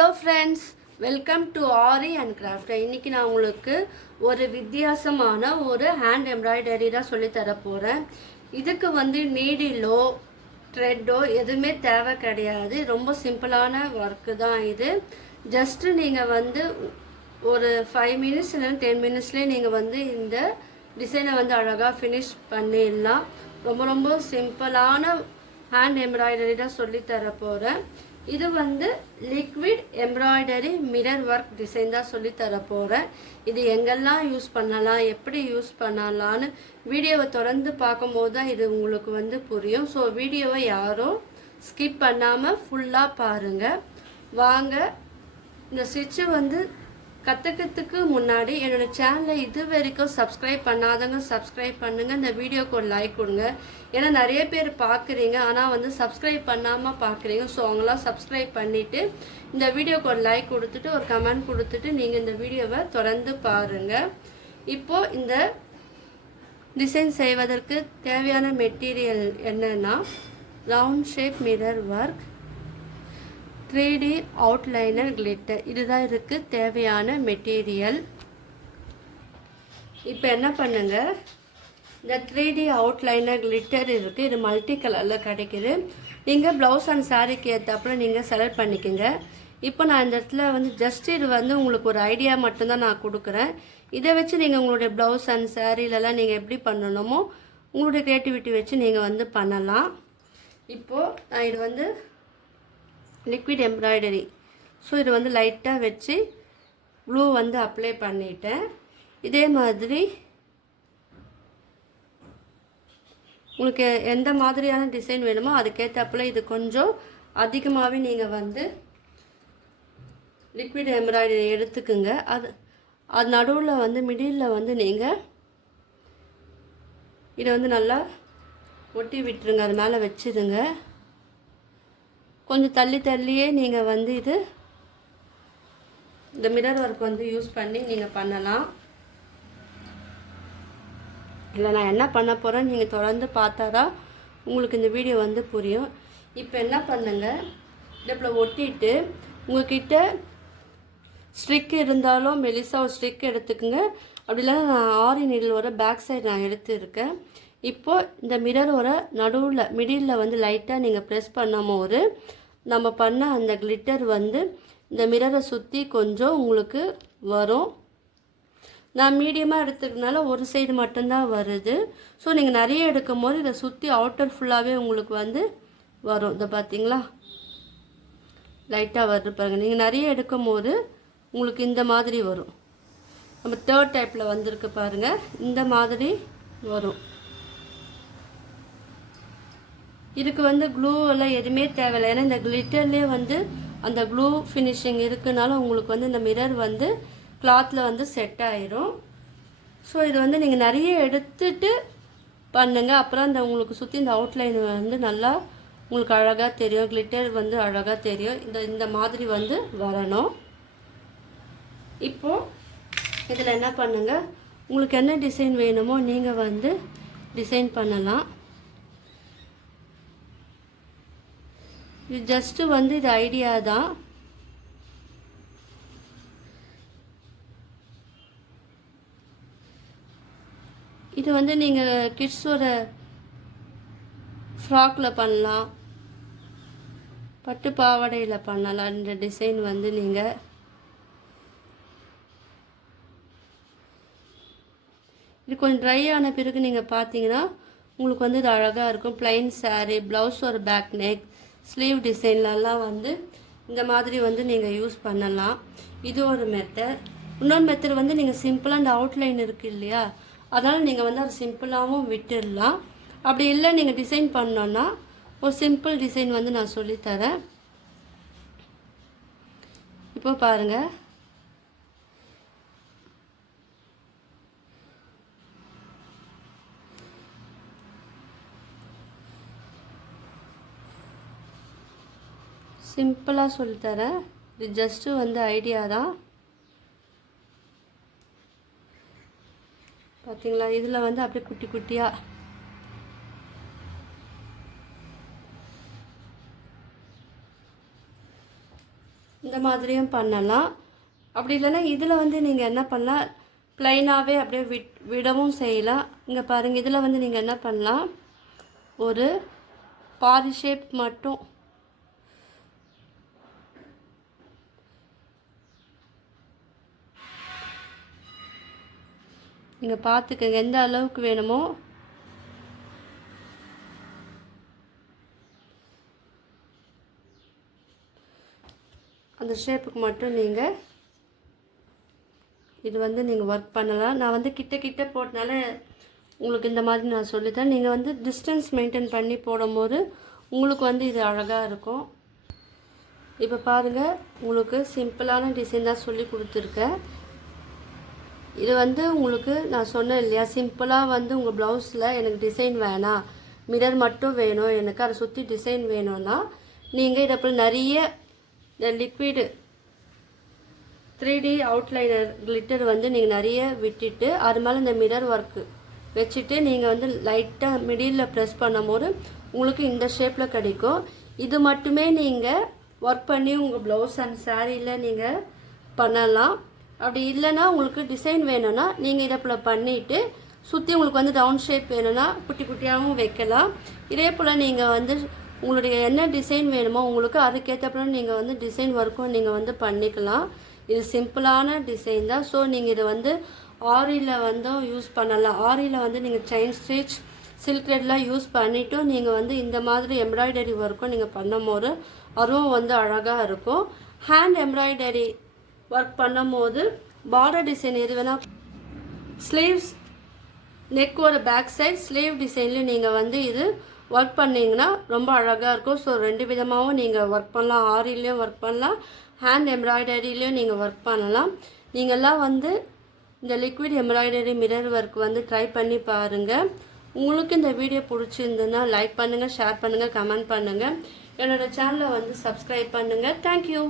Hello friends, welcome to aari and craft. இன்றைக்கி நான் உங்களுக்கு ஒரு வித்தியாசமான ஒரு ஹேண்ட் எம்ப்ராய்டரி தான் சொல்லித்தர போகிறேன். இதுக்கு நீடிலோ த்ரெட்டோ எதுவுமே தேவை கிடையாது. ரொம்ப சிம்பிளான ஒர்க்கு தான் இது. ஜஸ்ட்டு நீங்கள் ஒரு 5 மினிட்ஸ் இல்லைன்னா 10 மினிட்ஸ்லேயே நீங்கள் இந்த டிசைனை அழகாக ஃபினிஷ் பண்ணிடலாம். ரொம்ப ரொம்ப சிம்பிளான ஹேண்ட் எம்ப்ராய்டரி தான் சொல்லித்தர போகிறேன். இது liquid embroidery mirror work design தான் சொல்லி தர போகிறேன். இது எங்கெல்லாம் யூஸ் பண்ணலாம், எப்படி யூஸ் பண்ணலான்னு வீடியோவை தொடர்ந்து பார்க்கும்போது தான் இது உங்களுக்கு புரியும். ஸோ வீடியோவை யாரும் ஸ்கிப் பண்ணாமல் ஃபுல்லாக பாருங்கள். வாங்க, இந்த ஸ்டிச்சு கற்றுக்கிறதுக்கு முன்னாடி என்னோடய சேனலை இது வரைக்கும் சப்ஸ்கிரைப் பண்ணாதவங்க சப்ஸ்கிரைப் பண்ணுங்கள். இந்த வீடியோக்கு ஒரு லைக் கொடுங்க. ஏன்னா நிறைய பேர் பார்க்குறீங்க, ஆனால் சப்ஸ்கிரைப் பண்ணாமல் பார்க்குறீங்க. ஸோ அவங்களாம் சப்ஸ்கிரைப் பண்ணிவிட்டு இந்த வீடியோக்கு ஒரு லைக் கொடுத்துட்டு ஒரு கமெண்ட் கொடுத்துட்டு நீங்கள் இந்த வீடியோவை தொடர்ந்து பாருங்கள். இப்போது இந்த டிசைன் செய்வதற்கு தேவையான மெட்டீரியல் என்னென்னா, round shape mirror work, 3D outliner glitter, இதுதான் இருக்குது தேவையான மெட்டீரியல். இப்போ என்ன பண்ணுங்க, இந்த 3D அவுட்லைனர் கிளிட்டர் இருக்குது. இது மல்டி கலரில் கிடைக்குது. நீங்கள் ப்ளவுஸ் அண்ட் சாரீக்கு ஏற்றாப்புல நீங்கள் செலக்ட் பண்ணிக்கோங்க. இப்போ நான் இந்த இடத்துல ஜஸ்ட் இது உங்களுக்கு ஒரு ஐடியா மட்டும்தான் நான் கொடுக்குறேன். இதை வச்சு நீங்கள் உங்களுடைய ப்ளவுஸ் அண்ட் சாரீலெல்லாம் நீங்கள் எப்படி பண்ணணுமோ உங்களுடைய க்ரியேட்டிவிட்டி வச்சு நீங்கள் பண்ணலாம். இப்போது நான் இது லிக்விட் எம்ப்ராய்டரி, ஸோ இது லைட்டாக வச்சு ப்ளூ அப்ளை பண்ணிட்டேன். இதே மாதிரி உங்களுக்கு எந்த மாதிரியான டிசைன் வேணுமோ அதுக்கேற்றப்பல இது கொஞ்சம் அதிகமாகவே நீங்கள் லிக்விட் எம்ப்ராய்டரி எடுத்துக்குங்க. அது நடுவில் மிடில் நீங்கள் இதை நல்லா ஒட்டி விட்டுருங்க. அது மேலே வச்சுருங்க. கொஞ்சம் தள்ளியே நீங்கள் இது இந்த மிரர் ஒர்க் யூஸ் பண்ணி நீங்கள் பண்ணலாம். இல்லை நான் என்ன பண்ண போகிறேன் நீங்கள் தொடர்ந்து பார்த்தாதான் உங்களுக்கு இந்த வீடியோ புரியும். இப்போ என்ன பண்ணுங்கள், இதில் ஒட்டிட்டு உங்கள்கிட்ட ஸ்ட்ரிக் இருந்தாலும் மெலிசா ஒரு ஸ்ட்ரிக் எடுத்துக்கோங்க. அப்படி இல்லைன்னா நான் ஆரி நீடிலோட பேக் சைடு நான் எடுத்துருக்கேன். இப்போது இந்த மிரரோட நடுவில் மிடில் லைட்டாக நீங்கள் ப்ரெஸ் பண்ணும்போது நம்ம பண்ண அந்த கிளிட்டர் இந்த மிரரை சுற்றி கொஞ்சம் உங்களுக்கு வரும். நான் மீடியமாக எடுத்துக்கிறதுனால ஒரு சைடு மட்டும்தான் வருது. ஸோ நீங்கள் நிறைய எடுக்கும் போது இதை சுற்றி அவுட்டர் ஃபுல்லாகவே உங்களுக்கு வரும். இதை பார்த்தீங்களா, லைட்டாக வருது பாருங்கள். நீங்கள் நிறைய எடுக்கும் போது உங்களுக்கு இந்த மாதிரி வரும். நம்ம தேர்ட் டைப்பில் வந்திருக்கு பாருங்கள், இந்த மாதிரி வரும். இதுக்கு க்ளூ எல்லாம் எதுவுமே தேவையில்லை. ஏன்னா இந்த கிளிட்டர்லேயே அந்த க்ளூ ஃபினிஷிங் இருக்குனால உங்களுக்கு இந்த மிரர் கிளாத்தில் செட் ஆயிரும். ஸோ இது நீங்கள் நிறைய எடுத்துட்டு பண்ணுங்கள். அப்புறம் இந்த உங்களுக்கு சுற்றி இந்த அவுட்லைன் நல்லா உங்களுக்கு அழகாக தெரியும். கிளிட்டர் அழகாக தெரியும். இந்த மாதிரி வரணும். இப்போது இதில் என்ன பண்ணுங்கள், உங்களுக்கு என்ன டிசைன் வேணுமோ நீங்கள் டிசைன் பண்ணலாம். இது ஜஸ்ட்டு இது ஐடியா தான். இது நீங்கள் கிட்ஸோட ஃப்ராக்கில் பண்ணலாம், பட்டு பாவாடையில் பண்ணலாம். இந்த டிசைன் நீங்கள் இது கொஞ்சம் ட்ரை ஆன பிறகு நீங்கள் பார்த்தீங்கன்னா உங்களுக்கு இது அழகாக இருக்கும். ப்ளைன் சாரீ, ப்ளவுஸ் ஒரு பேக் நெக், ஸ்லீவ் டிசைன்லலாம் இந்த மாதிரி நீங்கள் யூஸ் பண்ணலாம். இது ஒரு மெத்தட். இன்னொரு மெத்தட் நீங்கள் சிம்பிளாக இந்த அவுட்லைன் இருக்குது இல்லையா, அதனால் நீங்கள் அது சிம்பிளாகவும் விட்டுடலாம். அப்படி இல்லை நீங்கள் டிசைன் பண்ணோன்னா ஒரு சிம்பிள் டிசைன் நான் சொல்லித்தரேன். இப்போ பாருங்கள், சிம்பிளாக சொல்லித்தரேன். இது ஜஸ்ட்டு ஐடியா தான். பார்த்தீங்களா, இதில் அப்படியே குட்டி குட்டியாக இந்த மாதிரியும் பண்ணலாம். அப்படி இல்லைன்னா இதில் வந்து நீங்கள் என்ன பண்ணலாம், ப்ளைனாகவே அப்படியே விடவும் செய்யலாம். இங்கே பாருங்கள், இதில் வந்து நீங்கள் என்ன பண்ணலாம், ஒரு பாதி ஷேப் மட்டும் நீங்கள் பார்த்துக்கங்க எந்த அளவுக்கு வேணுமோ அந்த ஷேப்புக்கு மட்டும் நீங்கள் இது வந்து நீங்கள் ஒர்க் பண்ணலாம். நான் வந்து கிட்ட போட்டனால உங்களுக்கு இந்த மாதிரி நான் சொல்லித்தரேன். நீங்கள் வந்து டிஸ்டன்ஸ் மெயின்டைன் பண்ணி போடும்போது உங்களுக்கு வந்து இது அழகாக இருக்கும். இப்போ பாருங்கள், உங்களுக்கு சிம்பிளான டிசைன் தான் சொல்லி கொடுத்துருக்கேன். இது வந்து உங்களுக்கு நான் சொன்னேன் இல்லையா, சிம்பிளாக வந்து உங்கள் ப்ளவுஸில் எனக்கு டிசைன் வேணாம், மிரர் மட்டும் வேணும், எனக்கு அதை சுற்றி டிசைன் வேணும்னா நீங்கள் இதை போல் நிறைய இந்த லிக்விடு 3D அவுட்லைனர் கிளிட்டர் வந்து நீங்கள் நிறைய விட்டுட்டு அது மேலே இந்த மிரர் ஒர்க்கு வச்சுட்டு நீங்கள் வந்து லைட்டாக மிடில் ப்ரெஸ் பண்ணும்போது உங்களுக்கு இந்த ஷேப்பில் கிடைக்கும். இது மட்டுமே நீங்கள் ஒர்க் பண்ணி உங்கள் ப்ளவுஸ் அண்ட் சாரியில் நீங்கள் பண்ணலாம். அப்படி இல்லைன்னா உங்களுக்கு டிசைன் வேணும்னா நீங்கள் இதை போல் பண்ணிவிட்டு சுற்றி உங்களுக்கு வந்து ரவுண்ட் ஷேப் வேணும்னா குட்டி குட்டியாகவும் வைக்கலாம். இதே போல் நீங்கள் வந்து உங்களுடைய என்ன டிசைன் வேணுமோ உங்களுக்கு அதுக்கேற்றப்பல நீங்கள் வந்து டிசைன் ஒர்க்கும் நீங்கள் வந்து பண்ணிக்கலாம். இது சிம்பிளான டிசைன் தான். ஸோ நீங்கள் இதை வந்து ஆரியில் வந்து யூஸ் பண்ணலாம். ஆரியில் வந்து நீங்கள் செயின் ஸ்டிச் சில்க் த்ரெட்லாம் யூஸ் பண்ணிவிட்டு நீங்கள் வந்து இந்த மாதிரி எம்ப்ராய்டரி ஒர்க்கும் நீங்கள் பண்ணும்போது அதுவும் வந்து அழகாக இருக்கும். ஹேண்ட் எம்ப்ராய்டரி ஒர்க் பண்ணும்போது பார்டர் டிசைன் எது வேணால், ஸ்லீவ்ஸ் நெக்கோட பேக் சைட் ஸ்லீவ் டிசைன்லேயும் நீங்கள் வந்து இது ஒர்க் பண்ணிங்கன்னா ரொம்ப அழகாக இருக்கும். ஸோ 2 விதமாகவும் நீங்கள் ஒர்க் பண்ணலாம். ஆரிலையும் ஒர்க் பண்ணலாம், ஹேண்ட் எம்ப்ராய்டரிலையும் நீங்கள் ஒர்க் பண்ணலாம். நீங்கள்லாம் வந்து இந்த லிக்விட் எம்ப்ராய்டரி மிரர் ஒர்க் வந்து ட்ரை பண்ணி பாருங்கள். உங்களுக்கு இந்த வீடியோ பிடிச்சிருந்துன்னா லைக் பண்ணுங்கள், ஷேர் பண்ணுங்கள், கமெண்ட் பண்ணுங்கள். என்னோடய சேனலை வந்து சப்ஸ்கிரைப் பண்ணுங்கள். தேங்க்யூ.